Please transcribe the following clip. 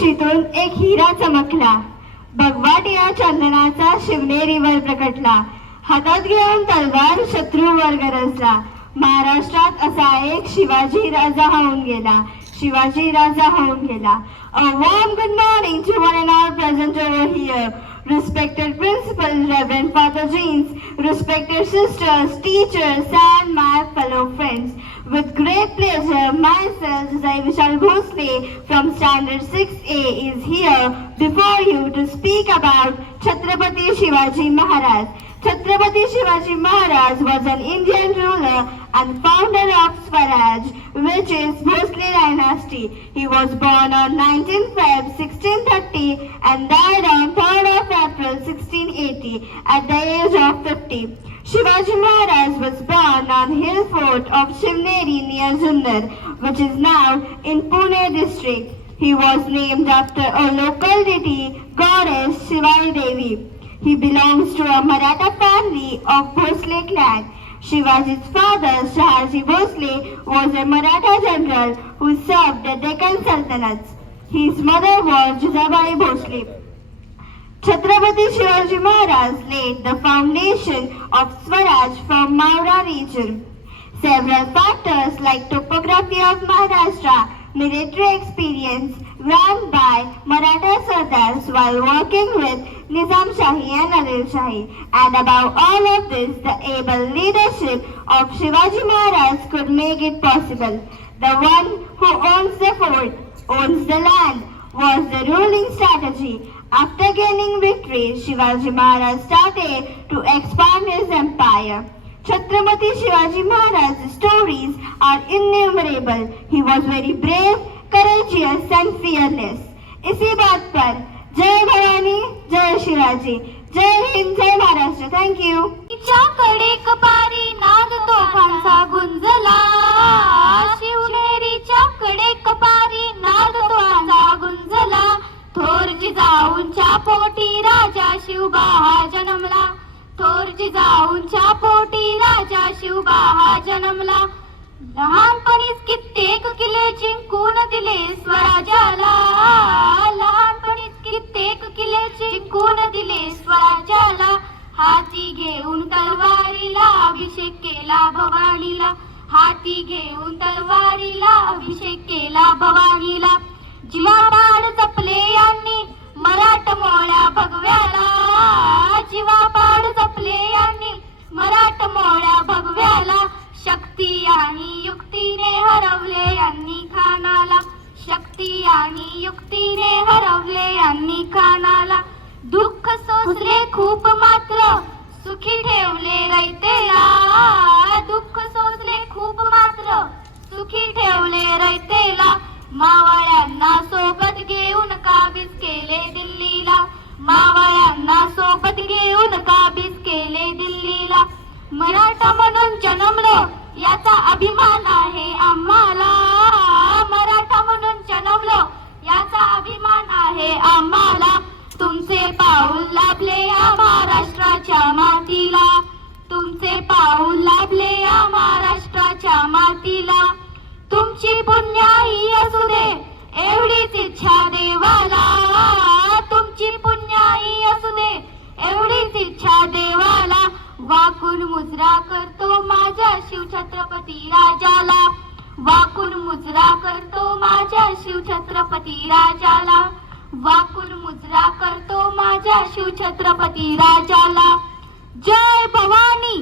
कुशीतून एक हिरा चमकला, भगवाटिया चंदनाचा शिवनेरीवर प्रकटला, हातात घेऊन तलवार शत्रूवर गरजला. महाराष्ट्रात असा एक शिवाजी राजा होऊन गेला, शिवाजी राजा होऊन गेला. A warm good morning to one and all present over here. Respected principals, Reverend Father Jeans, respected sisters, teachers, and my fellow friends. With great pleasure, myself, Jai Vishal Bhosle from Standard 6A is here before you to speak about Chhatrapati Shivaji Maharaj. Chhatrapati Shivaji Maharaj was an Indian ruler and founder of Swaraj, which is Bhosle dynasty. He was born on 19 Feb 1630 and died on 3rd of April 1680 at the age of 50. Shivaji Maharaj was born on hill fort of Shivneri near Junar, which is now in Pune district. He was named after a local deity, goddess Shivai Devi. He belongs to a Maratha family of Bhosle clan. Shivaji's father, Shahaji Bhosle, was a Maratha general who served the Deccan Sultanates. His mother was Jijabai Bhosle. Chhatrapati Shivaji Maharaj laid the foundation of Swaraj from Maurya region. Several factors like topography of Maharashtra, military experience gained by Maratha Sardars while working with Nizam Shahi and Adil Shahi, and above all of this, the able leadership of Shivaji Maharaj could make it possible. The one who owns the fort, owns the land, was the ruling strategy. After gaining victory, Shivaji Maharaj started to expand his empire. Chhatrapati Shivaji Maharaj's stories are innumerable. He was very brave, courageous and fearless. इसी बात पर जय भवानी, जय शिवाजी, जय हिंद, जय Maharashtra. Thank you. कडे कपारी नाद तोफांचा गुंजला, शिवनेरीच्या कडे कपारी नाद तोफांचा गुंजला. थोर जिजाऊंच्या पोटी राजा शिवबा हा जन्मला, थोर जिजाऊंच्या पोटी राजा शिवबा हा जन्मला. लहानपणीच कित्येक किल्ले जिंकून दिले स्वराज्याला, लहानपणीच कित्येक किल्ले जिंकून दिले स्वराज्याला. हाती घेऊन तलवारीला अभिषेक केला भवानीला, हाती घेऊन तलवारीला अभिषेक केला भवानीला. जीवापाड जपले यांनी मराठमोळ्या भगव्याला, जीवापाड जपले यांनी मराठमोळ्या भगव्याला. शक्ती आणि युक्तीने हरवले यांनी खानाला, शक्ती आणि युक्तीने हरवले यांनी खानाला. दुःख सोसले खूप मात्र सुखी ठेवले रयतेला, दुःख सोसले खूप मात्र सुखी ठेवले रयतेला. मावळ्यांना सोबत घेऊन काबीज केले दिल्लीला, मावळ्यांना सोबत घेऊन काबीज केले दिल्लीला. मराठा म्हणून जन्मलो याचा अभिमान आहे आम्हाला, मराठा म्हणून जन्मलो याचा अभिमान आहे आम्हाला. तुमचे पाऊल लाभले या महाराष्ट्राच्या मातीला, तुमचे पाऊल लाभले या महाराष्ट्राच्या मातीला. तुमची पुण्याई असू दे एवढीच इच्छा देवाला, तुमची पुण्याई असू दे एवढीच इच्छा देवाला. वाकून मुजरा करतो माझ्या शिवछत्रपती राजाला, वाकून मुजरा करतो माझ्या शिवछत्रपती राजाला, वाकून मुजरा करतो माझ्या शिवछत्रपती राजाला. जय भवानी,